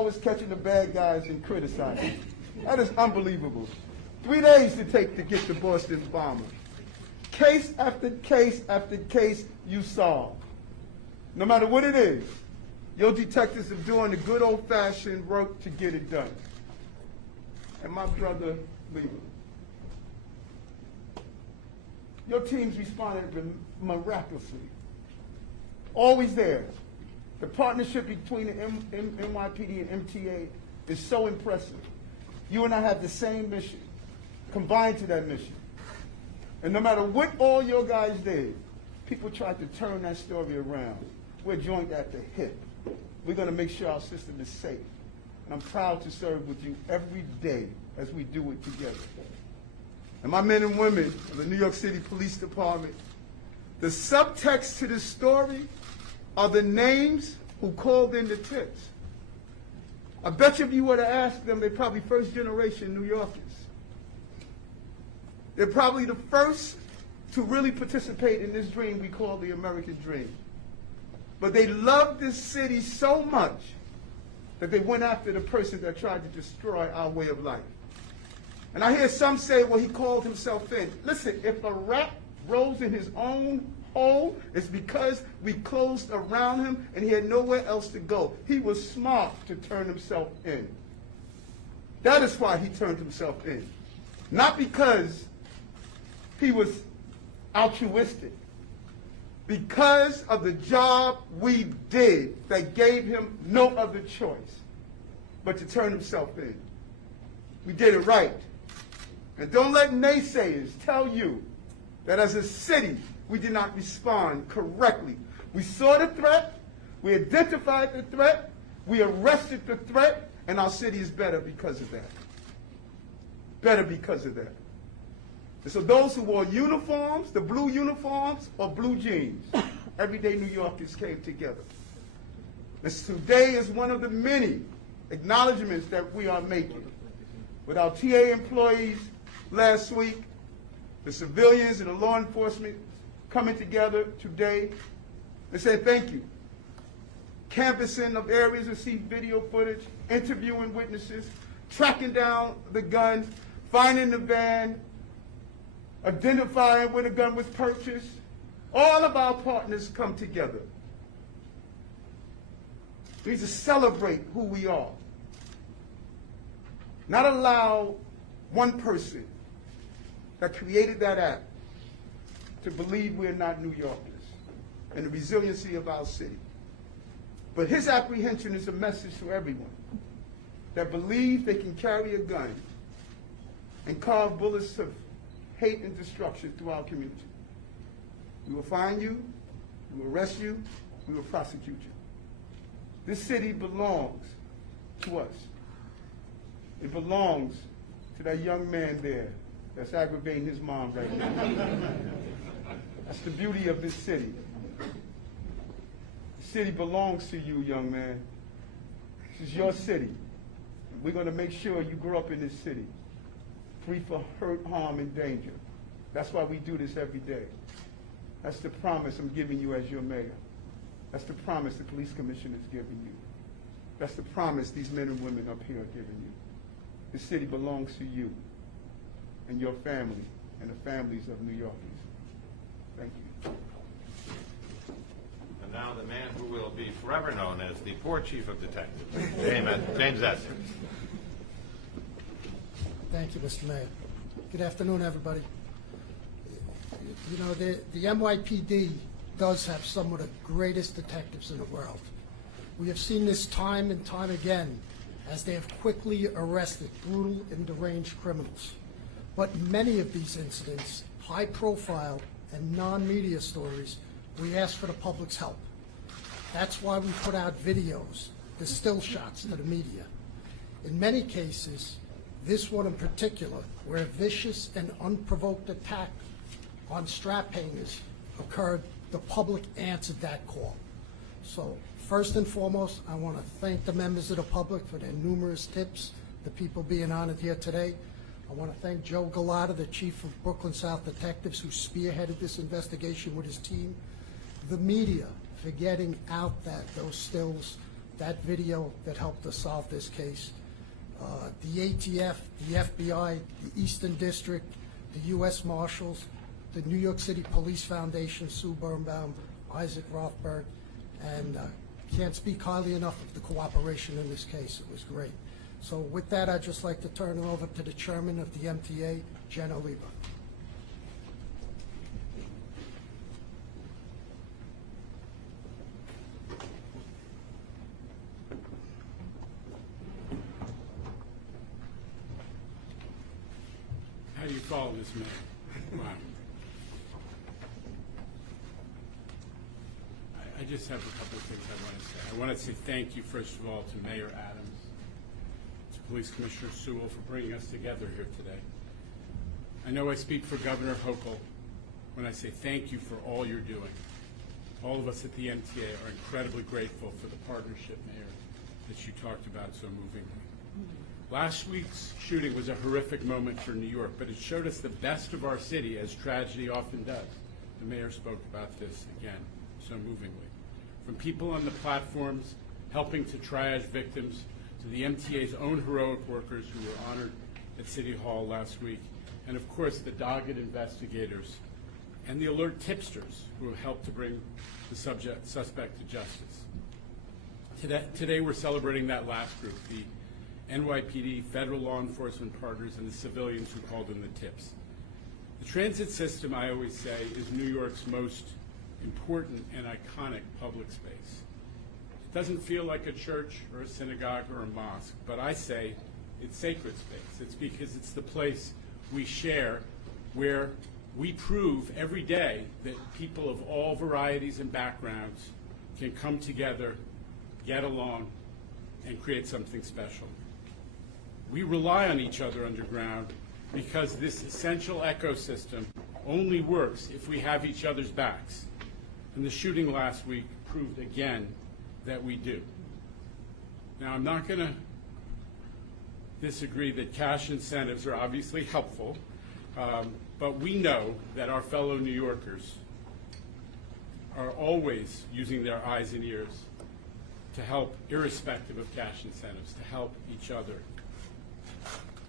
hours catching the bad guys and criticizing. That is unbelievable. 3 days to take to get the Boston bomber. Case after case after case you solve. No matter what it is, your detectives are doing the good old-fashioned work to get it done. And my brother, Lee, your teams responded miraculously. Always there. The partnership between the NYPD and MTA is so impressive. You and I have the same mission, combined to that mission. And no matter what all your guys did, people tried to turn that story around. We're joined at the hip. We're going to make sure our system is safe. And I'm proud to serve with you every day as we do it together. And my men and women of the New York City Police Department, the subtext to this story are the names who called in the tips. I bet you if you were to ask them, they're probably first-generation New Yorkers. They're probably the first to really participate in this dream we call the American dream. But they loved this city so much that they went after the person that tried to destroy our way of life. And I hear some say, well, he called himself in. Listen, if a rat rolls in his own hole, it's because we closed around him and he had nowhere else to go. He was smart to turn himself in. That is why he turned himself in. Not because he was altruistic. Because of the job we did that gave him no other choice but to turn himself in. We did it right. And don't let naysayers tell you that as a city, we did not respond correctly. We saw the threat, we identified the threat, we arrested the threat, and our city is better because of that. Better because of that. And so those who wore uniforms, the blue uniforms or blue jeans, everyday New Yorkers came together. This today is one of the many acknowledgments that we are making. With our TA employees last week, the civilians and the law enforcement coming together today and say thank you. Canvassing of areas to see video footage, interviewing witnesses, tracking down the guns, finding the van, identifying where the gun was purchased. All of our partners come together. We need to celebrate who we are. Not allow one person that created that act to believe we're not New Yorkers and the resiliency of our city. But his apprehension is a message to everyone that believes they can carry a gun and carve bullets of hate and destruction through our community. We will find you, we will arrest you, we will prosecute you. This city belongs to us. It belongs to that young man there that's aggravating his mom right now. That's the beauty of this city. The city belongs to you, young man. This is your city. We're going to make sure you grow up in this city, free from hurt, harm, and danger. That's why we do this every day. That's the promise I'm giving you as your mayor. That's the promise the police commissioner is giving you. That's the promise these men and women up here are giving you. This city belongs to you and your family and the families of New Yorkers. Thank you. And now the man who will be forever known as the poor chief of detectives, James Esser. Thank you, Mr. Mayor. Good afternoon, everybody. You know, the NYPD does have some of the greatest detectives in the world. We have seen this time and time again as they have quickly arrested brutal and deranged criminals. But many of these incidents, high profile and non-media stories, we ask for the public's help. That's why we put out videos, the still shots to the media. In many cases, this one in particular, where a vicious and unprovoked attack on strap hangers occurred, the public answered that call. So first and foremost, I want to thank the members of the public for their numerous tips, the people being honored here today. I want to thank Joe Galata, the chief of Brooklyn South Detectives, who spearheaded this investigation with his team. The media for getting out those stills that video that helped us solve this case. The ATF, the FBI, the Eastern District, the U.S. Marshals, the New York City Police Foundation, Sue Birnbaum, Isaac Rothberg, and can't speak highly enough of the cooperation in this case. It was great. So with that, I'd just like to turn it over to the chairman of the MTA, Jen Oliva. How do you follow this, man? Wow. I just have a couple of things I want to say. I want to say thank you, first of all, to Mayor Adams, to Police Commissioner Sewell for bringing us together here today. I know I speak for Governor Hochul when I say thank you for all you're doing. All of us at the MTA are incredibly grateful for the partnership, Mayor, that you talked about so movingly. Last week's shooting was a horrific moment for New York, but it showed us the best of our city, as tragedy often does. The mayor spoke about this again so movingly. From people on the platforms helping to triage victims, to the MTA's own heroic workers who were honored at City Hall last week, and of course the dogged investigators and the alert tipsters who have helped to bring the suspect to justice. Today we're celebrating that last group, the NYPD, federal law enforcement partners, and the civilians who called in the tips. The transit system, I always say, is New York's most important and iconic public space. It doesn't feel like a church or a synagogue or a mosque, but I say it's sacred space. It's because it's the place we share where we prove every day that people of all varieties and backgrounds can come together, get along, and create something special. We rely on each other underground because this essential ecosystem only works if we have each other's backs. And the shooting last week proved again that we do. Now, I'm not going to disagree that cash incentives are obviously helpful, but we know that our fellow New Yorkers are always using their eyes and ears to help, irrespective of cash incentives, to help each other.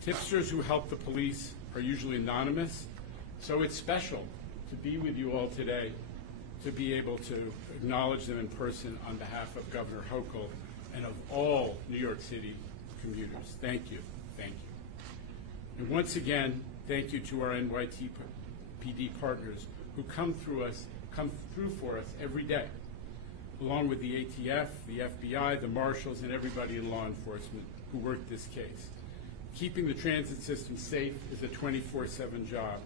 Tipsters who help the police are usually anonymous, so it's special to be with you all today, to be able to acknowledge them in person on behalf of Governor Hochul and of all New York City commuters. Thank you, thank you. And once again, thank you to our NYPD partners who come through for us every day, along with the ATF, the FBI, the marshals, and everybody in law enforcement who worked this case. Keeping the transit system safe is a 24/7 job,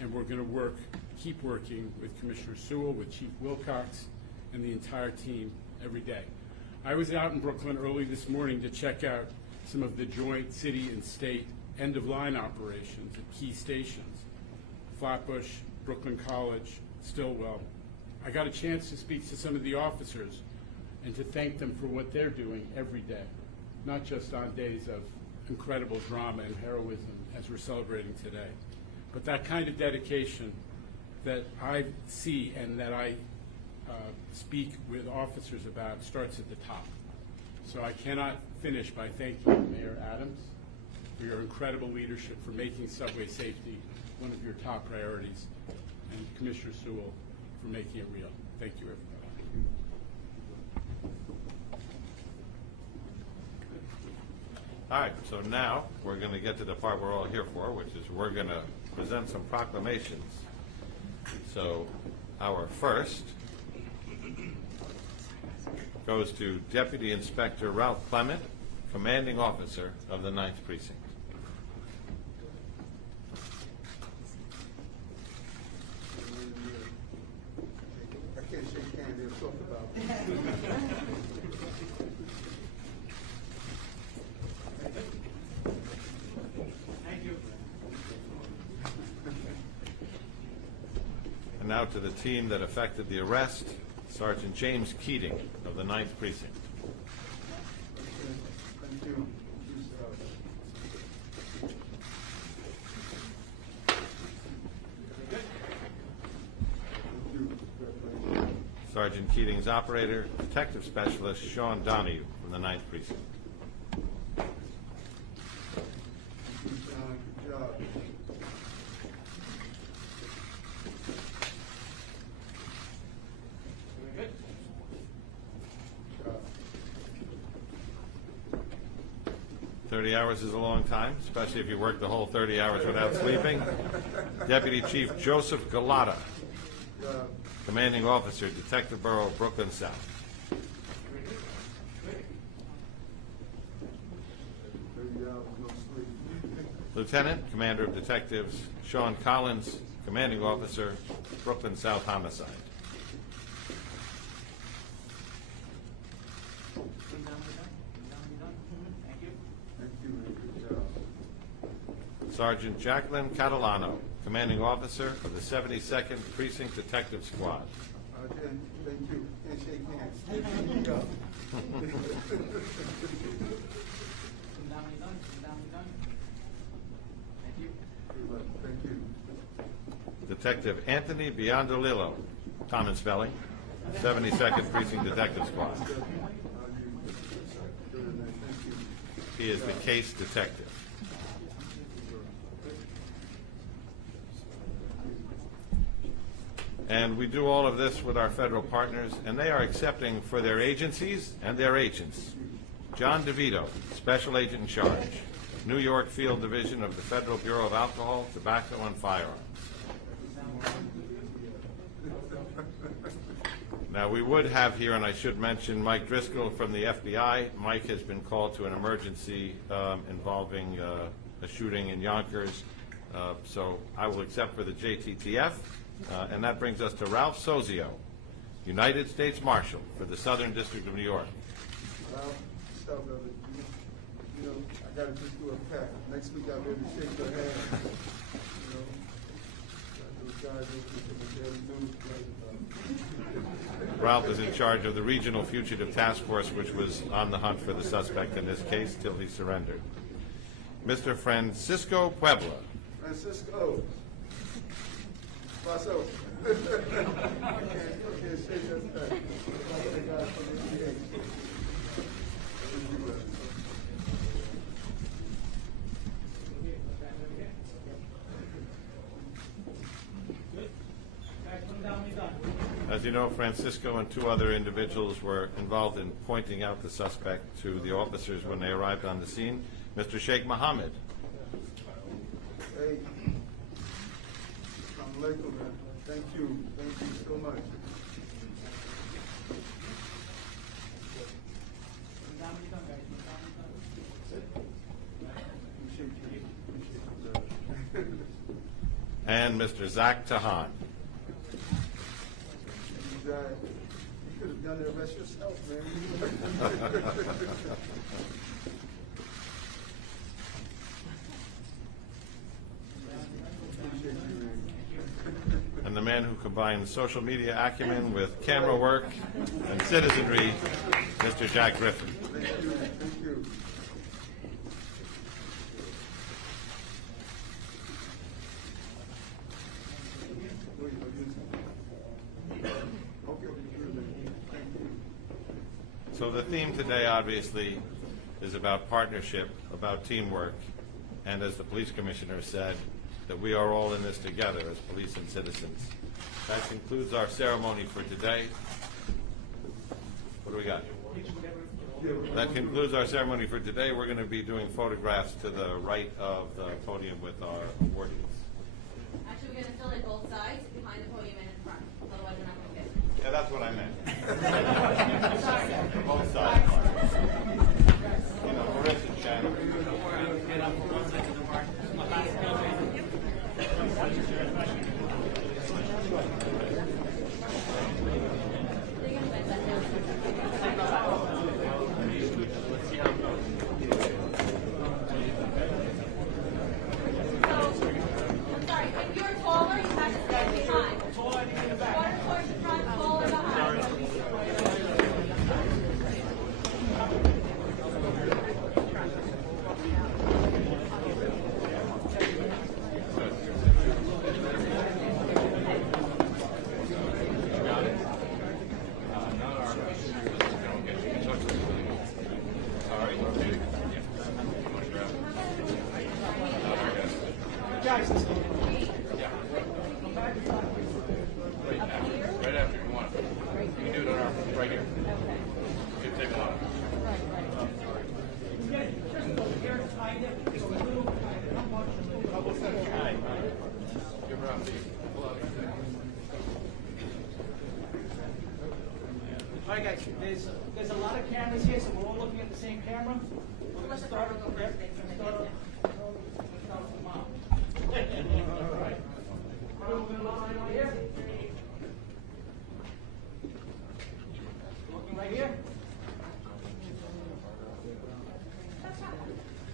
and we're going to keep working with Commissioner Sewell, with Chief Wilcox, and the entire team every day. I was out in Brooklyn early this morning to check out some of the joint city and state end-of-line operations at key stations, Flatbush, Brooklyn College, Stillwell. I got a chance to speak to some of the officers and to thank them for what they're doing every day, not just on days of incredible drama and heroism as we're celebrating today, but that kind of dedication that I see and that I speak with officers about starts at the top. So I cannot finish by thanking Mayor Adams for your incredible leadership, for making subway safety one of your top priorities, and Commissioner Sewell for making it real. Thank you, everybody. All right, so now we're going to get to the part we're all here for, which is we're going to present some proclamations. So our first goes to Deputy Inspector Ralph Clement, Commanding Officer of the 9th Precinct. I can't shake hands and talk about it. And now to the team that effected the arrest, Sergeant James Keating of the 9th Precinct. Thank you. Sergeant Keating's operator, Detective Specialist Sean Donahue from the 9th Precinct. Good job. Very good. 30 hours is a long time, especially if you work the whole 30 hours without sleeping. Deputy Chief Joseph Galata, Commanding Officer, Detective Bureau, Brooklyn South. 30 hours, no sleep. Lieutenant, Commander of Detectives, Sean Collins, Commanding Officer, Brooklyn South Homicide. Thank you. Thank you, man. Good job. Sergeant Jacqueline Catalano, Commanding Officer of the 72nd Precinct Detective Squad. Again, thank you. And shake hands. Good job. Thank you. Thank you. Detective Anthony Biondolillo, common spelling, 72nd Precinct Detective Squad. Good, man. Thank you. He is the case detective. And we do all of this with our federal partners, and they are accepting for their agencies and their agents. John DeVito, Special Agent in Charge, New York Field Division of the Federal Bureau of Alcohol, Tobacco, and Firearms. Now, we would have here, and I should mention, Mike Driscoll from the FBI. Mike has been called to an emergency involving a shooting in Yonkers, so I will accept for the JTTF. And that brings us to Ralph Sozio, United States Marshal for the Southern District of New York. Well, stop, brother. You know, I gotta just do a pat. Next week I'll be able to shake your hand. You know, those guys over from the Daily News. Ralph is in charge of the Regional Fugitive Task Force, which was on the hunt for the suspect in this case till he surrendered. Mr. Francisco Puebla. Francisco. Paso. Okay, shake that pat. The guy from the NBA. As you know, Francisco and two other individuals were involved in pointing out the suspect to the officers when they arrived on the scene. Mr. Sheikh Mohammed. Hey. Assalamu alaikum, man. Thank you. Thank you so much. Appreciate you. Appreciate you. And Mr. Zach Tahan. You could have done the rest yourself, man. Appreciate you, man. And the man who combines social media acumen with camera work and citizenry, Mr. Jack Griffin. Thank you. Thank you. So the theme today, obviously, is about partnership, about teamwork, and as the police commissioner said, that we are all in this together as police and citizens. That concludes our ceremony for today. What do we got? That concludes our ceremony for today. We're going to be doing photographs to the right of the podium with our awardees. Actually, we're going to fill in both sides, behind the podium and in front. Otherwise, we're not going to fit. Yeah, that's what I meant. Sorry. Both sides. You know, Marissa Chandler. I'm sorry, if you're taller, you have to stand behind. Water towards the front, taller behind. guys to stand. Right after you want. You can do it on our, right here. You can take a lot. All right, guys, there's a lot of cameras here, so we're all looking at the same camera. We're gonna start with the mom. All right. We're moving along right here. Looking right here.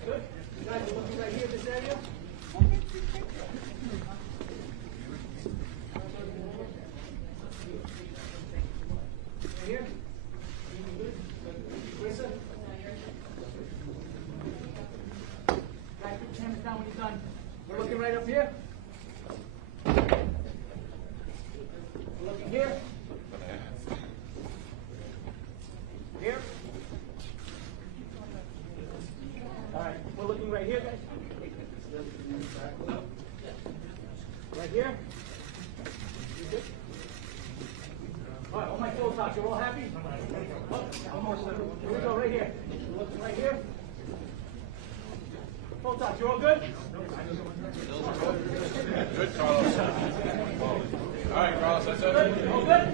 Good. You guys are looking right here, this area. Right here. Carissa? Guys, put your hands down when you're done. We're looking right up here. We're looking here. Here. All right, we're looking right here, guys. Right here. You good? All right, all my full talk, you're all happy? Oh, one more step. Here we go, right here. Look right here. Full talk, you're all good? Good, Carlos. All right, Carlos, that's it. Good? All good?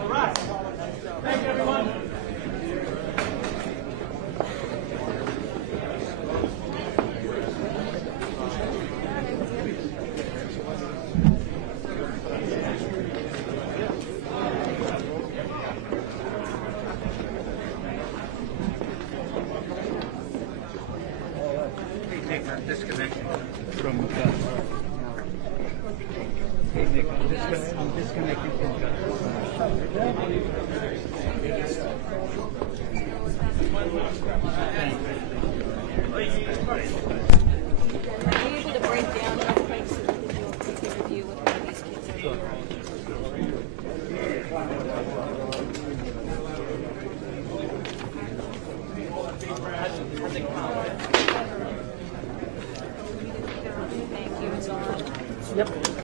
All right. Thank you, everyone. Nick, I'm disconnected from Gus. Hey, Nick, I'm disconnected from Are you able to break down real quick so we can do a quick interview with one of these kids over here? Thank you, it's on. Yep.